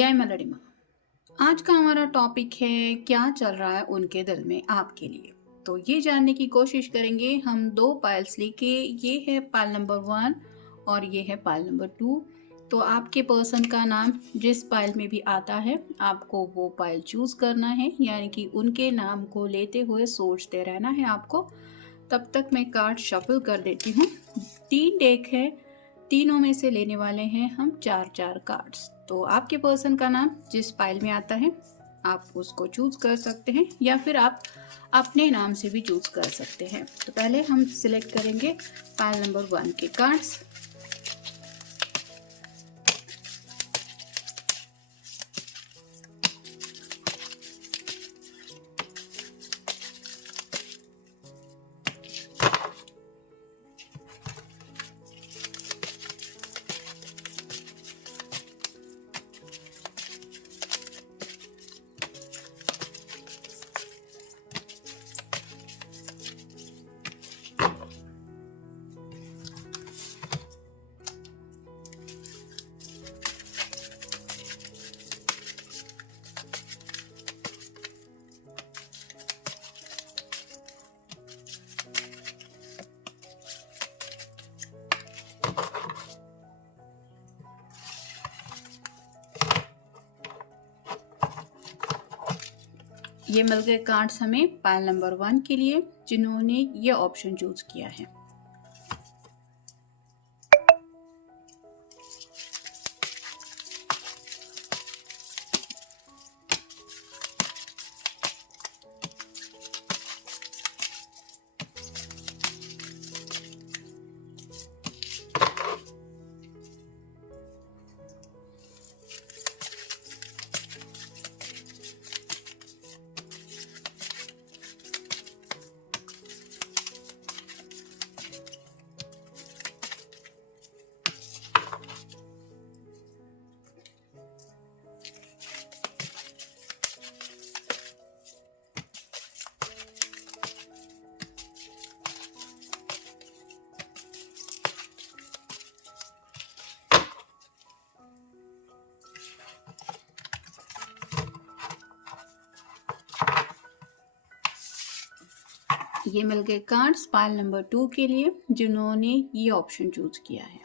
जय मेलडी माँ। आज का हमारा टॉपिक है क्या चल रहा है उनके दिल में आपके लिए। तो ये जानने की कोशिश करेंगे हम दो पाइल्स लेके। ये है पाइल नंबर 1 और ये है पाइल नंबर 2। तो आपके पर्सन का नाम जिस पाइल में भी आता है आपको वो पाइल चूज करना है, यानी कि उनके नाम को लेते हुए सोचते रहना है आपको। तब तक मैं कार्ड शफल कर देती हूँ। 3 डेक है, तीनों में से लेने वाले हैं हम 4 कार्ड्स। तो आपके पर्सन का नाम जिस पाइल में आता है आप उसको चूज कर सकते हैं, या फिर आप अपने नाम से भी चूज कर सकते हैं। तो पहले हम सिलेक्ट करेंगे पाइल नंबर 1 के कार्ड्स। ये मिल गए कार्ड्स हमें पाइल नंबर 1 के लिए जिन्होंने ये ऑप्शन चूज किया है। ये मिल गए कार्ड्स पाइल नंबर 2 के लिए जिन्होंने ये ऑप्शन चूज किया है।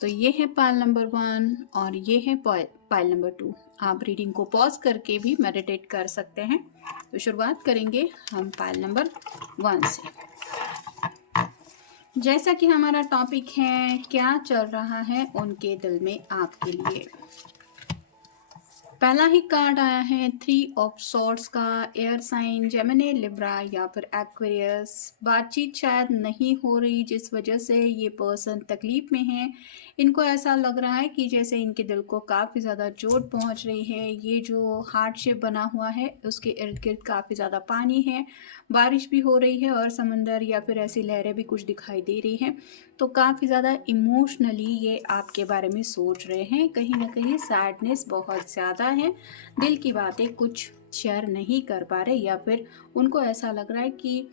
तो ये है पाइल नंबर 1 और ये है पाइल नंबर 2। आप रीडिंग को पॉज करके भी मेडिटेट कर सकते हैं। तो शुरुआत करेंगे हम पाइल नंबर 1 से। जैसा कि हमारा टॉपिक है क्या चल रहा है उनके दिल में आपके लिए। पहला ही कार्ड आया है 3 ऑफ सॉर्ड्स का। एयर साइन जेमिनी, लिब्रा या फिर एक्वेरियस। बातचीत शायद नहीं हो रही जिस वजह से ये पर्सन तकलीफ में है। इनको ऐसा लग रहा है कि जैसे इनके दिल को काफ़ी ज़्यादा चोट पहुंच रही है। ये जो हार्ट शेप बना हुआ है उसके इर्द गिर्द काफ़ी ज़्यादा पानी है, बारिश भी हो रही है और समंदर या फिर ऐसी लहरें भी कुछ दिखाई दे रही हैं। तो काफ़ी ज़्यादा इमोशनली ये आपके बारे में सोच रहे हैं। कहीं ना कहीं सैडनेस बहुत ज़्यादा है, दिल की बातें कुछ शेयर नहीं कर पा रहे, या फिर उनको ऐसा लग रहा है कि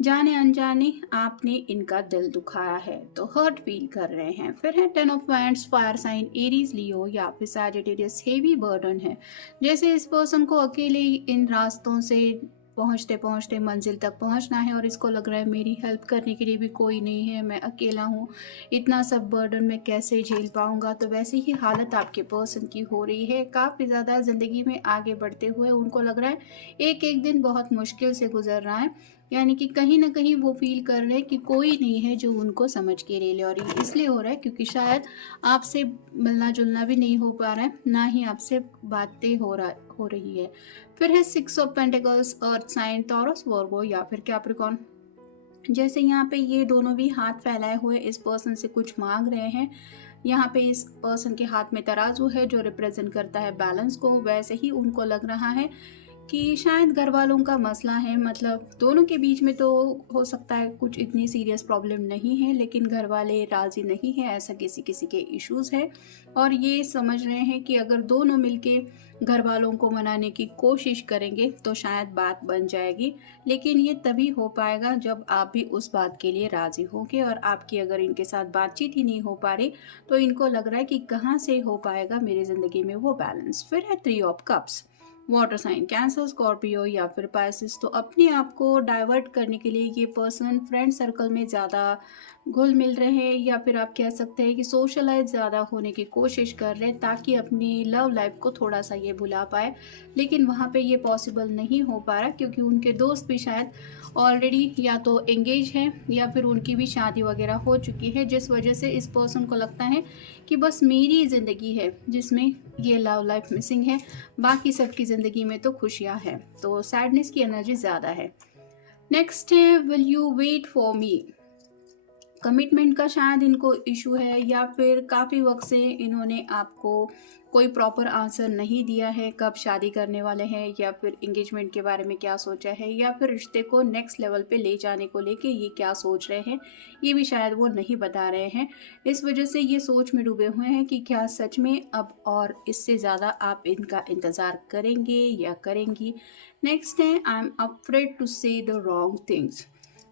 जाने अनजाने आपने इनका दिल दुखाया है तो हर्ट फील कर रहे हैं। फिर है 10 of wands, fire sign Aries, Leo या फिर सैजिटेरियस। हेवी बर्डन है, जैसे इस पर्सन को अकेले इन रास्तों से पहुंचते पहुंचते मंजिल तक पहुंचना है और इसको लग रहा है मेरी हेल्प करने के लिए भी कोई नहीं है, मैं अकेला हूँ, इतना सब बर्डन मैं कैसे झेल पाऊंगा। तो वैसी ही हालत आपके पर्सन की हो रही है। काफ़ी ज़्यादा ज़िंदगी में आगे बढ़ते हुए उनको लग रहा है एक एक दिन बहुत मुश्किल से गुजर रहा है, यानी कि कहीं ना कहीं वो फील कर रहे हैं कि कोई नहीं है जो उनको समझ के ले ले। और ये इसलिए हो रहा है क्योंकि शायद आपसे मिलना जुलना भी नहीं हो पा रहा है, ना ही आपसे बातें हो रही है। फिर है 6 of pentacles, earth sign, Taurus, Virgo या फिर कैप्रिकॉर्न। जैसे यहाँ पे ये दोनों भी हाथ फैलाए हुए इस पर्सन से कुछ मांग रहे हैं। यहाँ पे इस पर्सन के हाथ में तराजू है जो रिप्रेजेंट करता है बैलेंस को। वैसे ही उनको लग रहा है कि शायद घर वालों का मसला है, मतलब दोनों के बीच में तो हो सकता है कुछ इतनी सीरियस प्रॉब्लम नहीं है, लेकिन घर वाले राज़ी नहीं है, ऐसा किसी किसी के इश्यूज़ है और ये समझ रहे हैं कि अगर दोनों मिलके घर वालों को मनाने की कोशिश करेंगे तो शायद बात बन जाएगी। लेकिन ये तभी हो पाएगा जब आप भी उस बात के लिए राज़ी होंगे, और आपकी अगर इनके साथ बातचीत ही नहीं हो पा रही तो इनको लग रहा है कि कहाँ से हो पाएगा मेरी ज़िंदगी में वो बैलेंस। फिर है 3 of cups, water sign Cancer, Scorpio या फिर पाइसिस। तो अपने आप को डाइवर्ट करने के लिए ये पर्सन फ्रेंड सर्कल में ज़्यादा घुल मिल रहे हैं, या फिर आप कह सकते हैं कि सोशलाइज ज़्यादा होने की कोशिश कर रहे हैं ताकि अपनी लव लाइफ को थोड़ा सा ये भुला पाए। लेकिन वहाँ पे ये पॉसिबल नहीं हो पा रहा क्योंकि उनके दोस्त भी शायद ऑलरेडी या तो एंगेज हैं या फिर उनकी भी शादी वगैरह हो चुकी है, जिस वजह से इस पर्सन को लगता है कि बस मेरी ज़िंदगी है जिसमें ये लव लाइफ मिसिंग है, बाकी सबकी ज़िंदगी में तो खुशियाँ हैं। तो सैडनेस की एनर्जी ज़्यादा है। नेक्स्ट है will you wait for me. Commitment का शायद इनको इशू है, या फिर काफ़ी वक्त से इन्होंने आपको कोई प्रॉपर आंसर नहीं दिया है कब शादी करने वाले हैं, या फिर एंगेजमेंट के बारे में क्या सोचा है, या फिर रिश्ते को नेक्स्ट लेवल पे ले जाने को लेके ये क्या सोच रहे हैं, ये भी शायद वो नहीं बता रहे हैं। इस वजह से ये सोच में डूबे हुए हैं कि क्या सच में अब और इससे ज़्यादा आप इनका इंतज़ार करेंगे या करेंगी। नेक्स्ट है आई एम अफ्रेड टू से द रॉन्ग थिंग्स।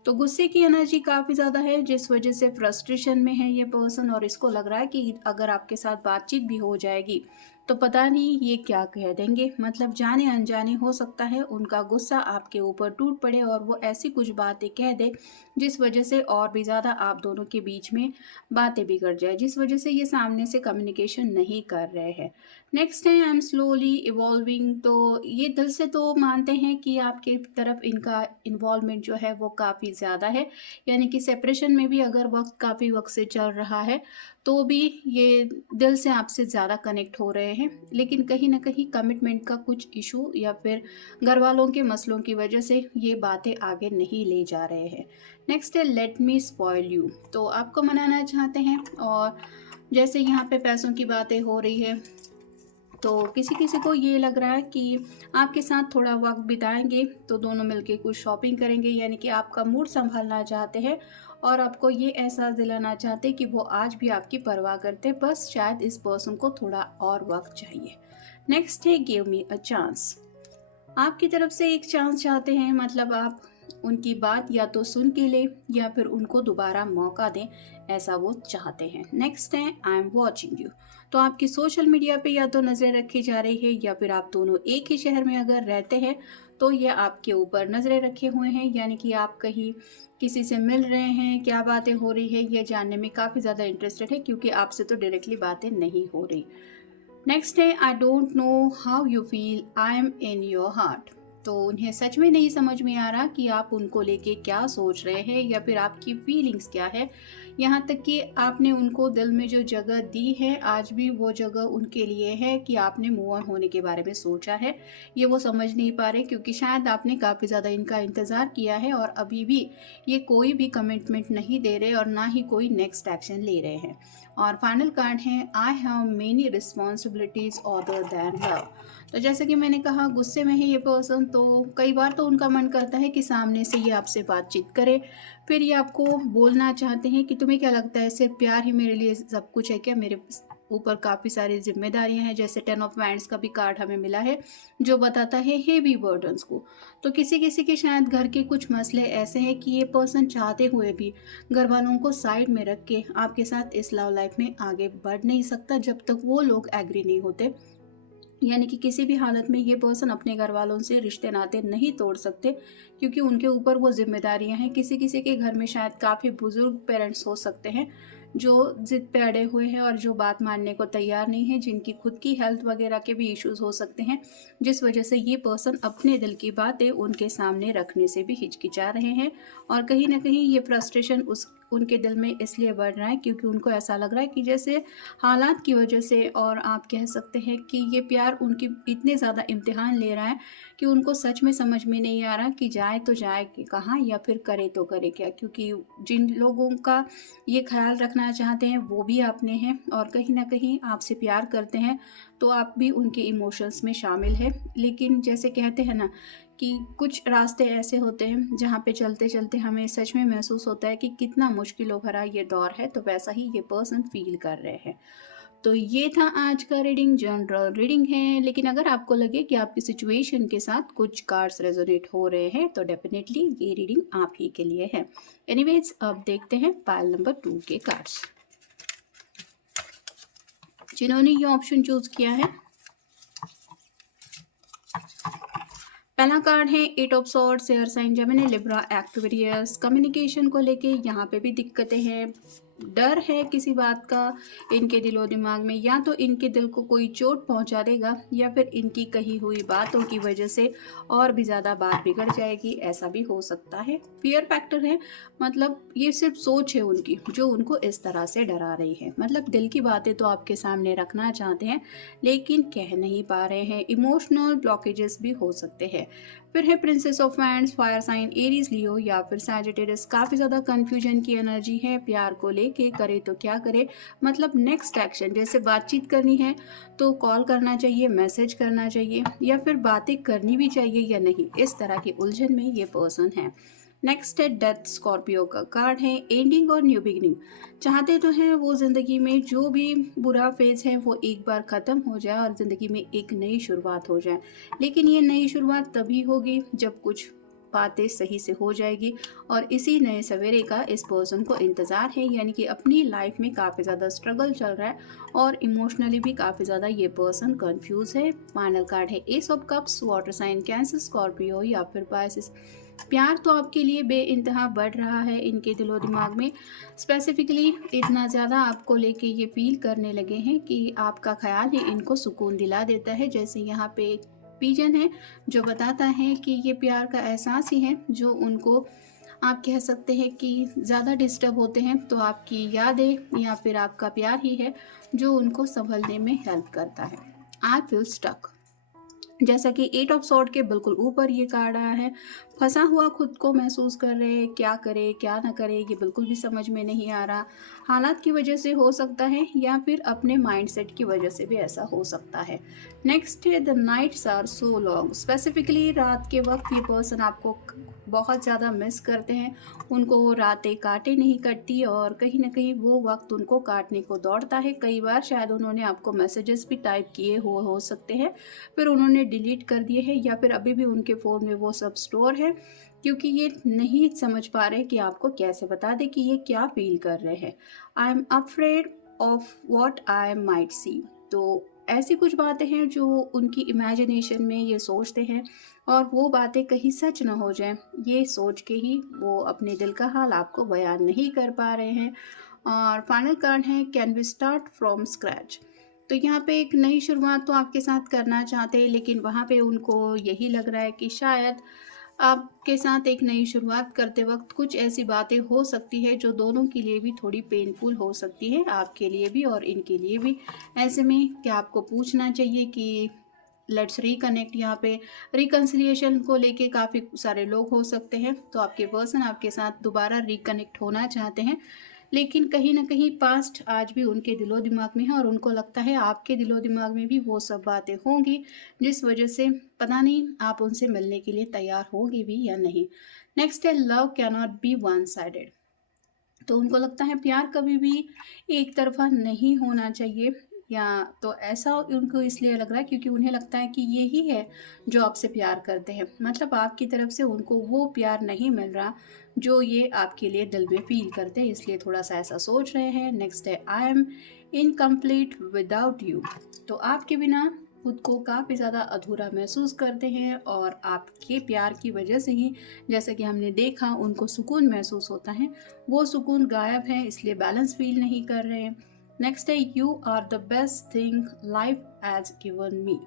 तो गुस्से की एनर्जी काफ़ी ज़्यादा है, जिस वजह से फ्रस्ट्रेशन में है ये पर्सन, और इसको लग रहा है कि अगर आपके साथ बातचीत भी हो जाएगी तो पता नहीं ये क्या कह देंगे। मतलब जाने अनजाने हो सकता है उनका गुस्सा आपके ऊपर टूट पड़े और वो ऐसी कुछ बातें कह दे जिस वजह से और भी ज़्यादा आप दोनों के बीच में बातें बिगड़ जाए, जिस वजह से ये सामने से कम्युनिकेशन नहीं कर रहे हैं। नेक्स्ट है आई एम स्लोली इवॉल्विंग। तो ये दिल से तो मानते हैं कि आपके तरफ इनका इन्वॉल्वमेंट जो है वो काफ़ी ज़्यादा है, यानी कि सेपरेशन में भी अगर वक्त काफ़ी वक्त से चल रहा है तो भी ये दिल से आपसे ज़्यादा कनेक्ट हो रहे हैं, लेकिन कहीं ना कहीं कमिटमेंट का कुछ इशू या फिर घर वालों के मसलों की वजह से ये बातें आगे नहीं ले जा रहे हैं। नेक्स्ट है लेट मी स्पॉइल यू। तो आपको मनाना चाहते हैं, और जैसे यहाँ पे पैसों की बातें हो रही है तो किसी किसी को ये लग रहा है कि आपके साथ थोड़ा वक्त बिताएंगे तो दोनों मिलके कुछ शॉपिंग करेंगे, यानी कि आपका मूड संभालना चाहते हैं और आपको ये एहसास दिलाना चाहते हैं कि वो आज भी आपकी परवाह करते, बस शायद इस पर्सन को थोड़ा और वक्त चाहिए। नेक्स्ट है गिव मी अ चांस। आपकी तरफ से एक चांस चाहते हैं, मतलब आप उनकी बात या तो सुन के ले या फिर उनको दोबारा मौका दें, ऐसा वो चाहते हैं। नेक्स्ट है आई एम वॉचिंग यू। तो आपकी सोशल मीडिया पे या तो नज़रें रखी जा रही है, या फिर आप दोनों एक ही शहर में अगर रहते हैं तो ये आपके ऊपर नज़रें रखे हुए हैं, यानी कि आप कहीं किसी से मिल रहे हैं, क्या बातें हो रही है ये जानने में काफ़ी ज़्यादा इंटरेस्टेड है, क्योंकि आपसे तो डायरेक्टली बातें नहीं हो रही। नेक्स्ट है I don't know how you feel, I am in your heart. तो उन्हें सच में नहीं समझ में आ रहा कि आप उनको लेके क्या सोच रहे हैं या फिर आपकी फीलिंग्स क्या है। यहाँ तक कि आपने उनको दिल में जो जगह दी है आज भी वो जगह उनके लिए है कि आपने मूव ऑन होने के बारे में सोचा है, ये वो समझ नहीं पा रहे, क्योंकि शायद आपने काफ़ी ज़्यादा इनका इंतज़ार किया है और अभी भी ये कोई भी कमिटमेंट नहीं दे रहे और ना ही कोई नेक्स्ट एक्शन ले रहे हैं। और फाइनल कार्ड है I have many responsibilities other than love. तो जैसे कि मैंने कहा गुस्से में है ये पर्सन, तो कई बार तो उनका मन करता है कि सामने से ये आपसे बातचीत करे, फिर ये आपको बोलना चाहते हैं कि तुम्हें क्या लगता है सिर्फ प्यार ही मेरे लिए सब कुछ है क्या, मेरे ऊपर काफ़ी सारी जिम्मेदारियां हैं। जैसे 10 ऑफ वांड्स का भी कार्ड हमें मिला है जो बताता है हेवी बर्डन्स को। तो किसी किसी के शायद घर के कुछ मसले ऐसे हैं कि ये पर्सन चाहते हुए भी घर वालों को साइड में रख के आपके साथ इस लव लाइफ में आगे बढ़ नहीं सकता जब तक वो लोग एग्री नहीं होते। यानी कि किसी भी हालत में ये पर्सन अपने घर वालों से रिश्ते नाते नहीं तोड़ सकते, क्योंकि उनके ऊपर वो जिम्मेदारियां हैं। किसी किसी के घर में शायद काफ़ी बुजुर्ग पेरेंट्स हो सकते हैं जो जिद पे अड़े हुए हैं और जो बात मानने को तैयार नहीं है, जिनकी खुद की हेल्थ वगैरह के भी इश्यूज हो सकते हैं, जिस वजह से ये पर्सन अपने दिल की बातें उनके सामने रखने से भी हिचकिचा रहे हैं। और कहीं ना कहीं ये फ्रस्ट्रेशन उनके दिल में इसलिए बढ़ रहा है क्योंकि उनको ऐसा लग रहा है कि जैसे हालात की वजह से, और आप कह सकते हैं कि ये प्यार उनकी इतने ज़्यादा इम्तिहान ले रहा है कि उनको सच में समझ में नहीं आ रहा कि जाए तो जाए कि कहाँ या फिर करे तो करे क्या, क्योंकि जिन लोगों का ये ख्याल रखना चाहते हैं वो भी आपने हैं और कहीं ना कहीं आपसे प्यार करते हैं। तो आप भी उनके इमोशंस में शामिल है। लेकिन जैसे कहते हैं ना कि कुछ रास्ते ऐसे होते हैं जहाँ पे चलते चलते हमें सच में महसूस होता है कि कितना मुश्किलों भरा ये दौर है, तो वैसा ही ये पर्सन फील कर रहे हैं। तो ये था आज का रीडिंग, जनरल रीडिंग है, लेकिन अगर आपको लगे कि आपकी सिचुएशन के साथ कुछ कार्ड्स रेजोनेट हो रहे हैं तो डेफिनेटली ये रीडिंग आप ही के लिए है। एनीवेज, अब देखते हैं पाइल नंबर 2 के कार्ड्स। जिन्होंने ये ऑप्शन चूज किया है, पहला कार्ड है eight of swords, air sign, Gemini, Libra, Aquarius. Communication को लेके यहाँ पे भी दिक्कतें हैं, डर है किसी बात का इनके दिलो दिमाग में, या तो इनके दिल को कोई चोट पहुंचा देगा या फिर इनकी कही हुई बातों की वजह से और भी ज़्यादा बात बिगड़ जाएगी, ऐसा भी हो सकता है। फियर फैक्टर है, मतलब ये सिर्फ सोच है उनकी जो उनको इस तरह से डरा रही है। मतलब दिल की बातें तो आपके सामने रखना चाहते हैं लेकिन कह नहीं पा रहे हैं। इमोशनल ब्लॉकेजेस भी हो सकते हैं। फिर है princess of wands, fire sign, Aries, Leo या फिर सैजिटेरियस। काफ़ी ज़्यादा कन्फ्यूजन की एनर्जी है, प्यार को लेके करे तो क्या करे, मतलब नेक्स्ट एक्शन, जैसे बातचीत करनी है तो कॉल करना चाहिए, मैसेज करना चाहिए, या फिर बातें करनी भी चाहिए या नहीं, इस तरह की उलझन में ये पर्सन है। नेक्स्ट है डेथ, स्कॉर्पियो का कार्ड है। एंडिंग और न्यू बिगिनिंग चाहते तो हैं वो, ज़िंदगी में जो भी बुरा फेज है वो एक बार ख़त्म हो जाए और ज़िंदगी में एक नई शुरुआत हो जाए, लेकिन ये नई शुरुआत तभी होगी जब कुछ बातें सही से हो जाएगी, और इसी नए सवेरे का इस पर्सन को इंतज़ार है। यानी कि अपनी लाइफ में काफ़ी ज़्यादा स्ट्रगल चल रहा है और इमोशनली भी काफ़ी ज़्यादा ये पर्सन कंफ्यूज है। फाइनल कार्ड है ace of cups, water sign, Cancer, Scorpio या फिर पाइसेस। प्यार तो आपके लिए बेइंतहा बढ़ रहा है इनके दिलो दिमाग में, स्पेसिफिकली इतना ज़्यादा आपको लेके ये फील करने लगे हैं कि आपका ख्याल ही इनको सुकून दिला देता है। जैसे यहाँ पे एक पिजन है जो बताता है कि ये प्यार का एहसास ही है जो उनको, आप कह सकते हैं कि ज़्यादा डिस्टर्ब होते हैं तो आपकी यादें या फिर आपका प्यार ही है जो उनको संभलने में हेल्प करता है। आई फील स्टक, जैसा कि एट ऑफ सॉर्ड के बिल्कुल ऊपर ये कार्ड आया है। फंसा हुआ खुद को महसूस कर रहे हैं, क्या करे क्या ना करे ये बिल्कुल भी समझ में नहीं आ रहा। हालात की वजह से हो सकता है या फिर अपने माइंडसेट की वजह से भी ऐसा हो सकता है। नेक्स्ट है the nights are so long, specifically रात के वक्त ये पर्सन आपको बहुत ज़्यादा मिस करते हैं। उनको वो रातें काटे नहीं कटती और कहीं ना कहीं वो वक्त उनको काटने को दौड़ता है। कई बार शायद उन्होंने आपको मैसेजेस भी टाइप किए हो सकते हैं, फिर उन्होंने डिलीट कर दिए हैं, या फिर अभी भी उनके फ़ोन में वो सब स्टोर है, क्योंकि ये नहीं समझ पा रहे कि आपको कैसे बता दें कि ये क्या फील कर रहे हैं। I am afraid of what I might see, तो ऐसी कुछ बातें हैं जो उनकी इमेजिनेशन में ये सोचते हैं और वो बातें कहीं सच ना हो जाएं, ये सोच के ही वो अपने दिल का हाल आपको बयान नहीं कर पा रहे हैं। और फाइनल कार्ड है can we start from scratch, तो यहाँ पे एक नई शुरुआत तो आपके साथ करना चाहते हैं लेकिन वहाँ पे उनको यही लग रहा है कि शायद आपके साथ एक नई शुरुआत करते वक्त कुछ ऐसी बातें हो सकती है जो दोनों के लिए भी थोड़ी पेनफुल हो सकती है, आपके लिए भी और इनके लिए भी। ऐसे में क्या आपको पूछना चाहिए कि लेट्स रिकनेक्ट, यहाँ पे रिकन्सिलिएशन को लेके काफ़ी सारे लोग हो सकते हैं, तो आपके पर्सन आपके साथ दोबारा रिकनेक्ट होना चाहते हैं, लेकिन कहीं ना कहीं पास्ट आज भी उनके दिलो दिमाग में है और उनको लगता है आपके दिलो दिमाग में भी वो सब बातें होंगी जिस वजह से पता नहीं आप उनसे मिलने के लिए तैयार होगी भी या नहीं। नेक्स्ट है love can not be one sided, तो उनको लगता है प्यार कभी भी एक तरफा नहीं होना चाहिए, या तो ऐसा उनको इसलिए लग रहा है क्योंकि उन्हें लगता है कि ये ही है जो आपसे प्यार करते हैं, मतलब आपकी तरफ से उनको वो प्यार नहीं मिल रहा जो ये आपके लिए दिल में फील करते हैं, इसलिए थोड़ा सा ऐसा सोच रहे हैं। नेक्स्ट है I am incomplete without you, तो आपके बिना खुद को काफ़ी ज़्यादा अधूरा महसूस करते हैं और आपके प्यार की वजह से ही, जैसा कि हमने देखा, उनको सुकून महसूस होता है, वो सुकून गायब है, इसलिए बैलेंस फील नहीं कर रहे हैं। नेक्स्ट है you are the best thing life has given me,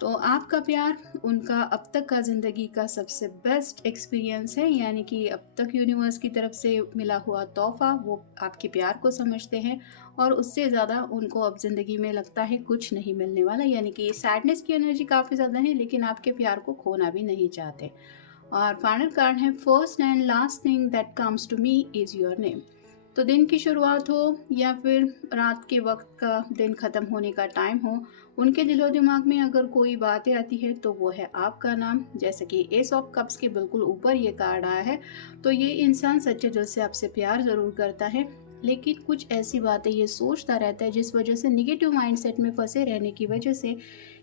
तो आपका प्यार उनका अब तक का ज़िंदगी का सबसे बेस्ट एक्सपीरियंस है, यानी कि अब तक यूनिवर्स की तरफ से मिला हुआ तोहफा वो आपके प्यार को समझते हैं और उससे ज़्यादा उनको अब ज़िंदगी में लगता है कुछ नहीं मिलने वाला, यानी कि सैडनेस की एनर्जी काफ़ी ज़्यादा है लेकिन आपके प्यार को खोना भी नहीं चाहते। और फाइनल कार्ड है first and last thing that comes to me is your name, तो दिन की शुरुआत हो या फिर रात के वक्त का दिन ख़त्म होने का टाइम हो, उनके दिलो दिमाग में अगर कोई बातें आती है तो वो है आपका नाम। जैसे कि एस ऑफ कप्स के बिल्कुल ऊपर ये कार्ड आया है, तो ये इंसान सच्चे दिल से आपसे प्यार ज़रूर करता है, लेकिन कुछ ऐसी बातें ये सोचता रहता है जिस वजह से निगेटिव माइंडसेट में फंसे रहने की वजह से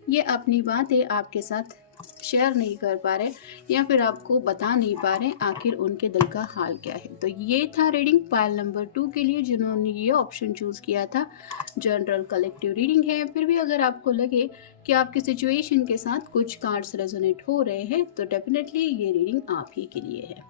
ये अपनी बातें आपके साथ शेयर नहीं कर पा रहे या फिर आपको बता नहीं पा रहे आखिर उनके दिल का हाल क्या है। तो ये था रीडिंग पाइल नंबर 2 के लिए जिन्होंने ये ऑप्शन चूज़ किया था। जनरल कलेक्टिव रीडिंग है, फिर भी अगर आपको लगे कि आपकी सिचुएशन के साथ कुछ कार्ड्स रेजोनेट हो रहे हैं तो डेफिनेटली ये रीडिंग आप ही के लिए है।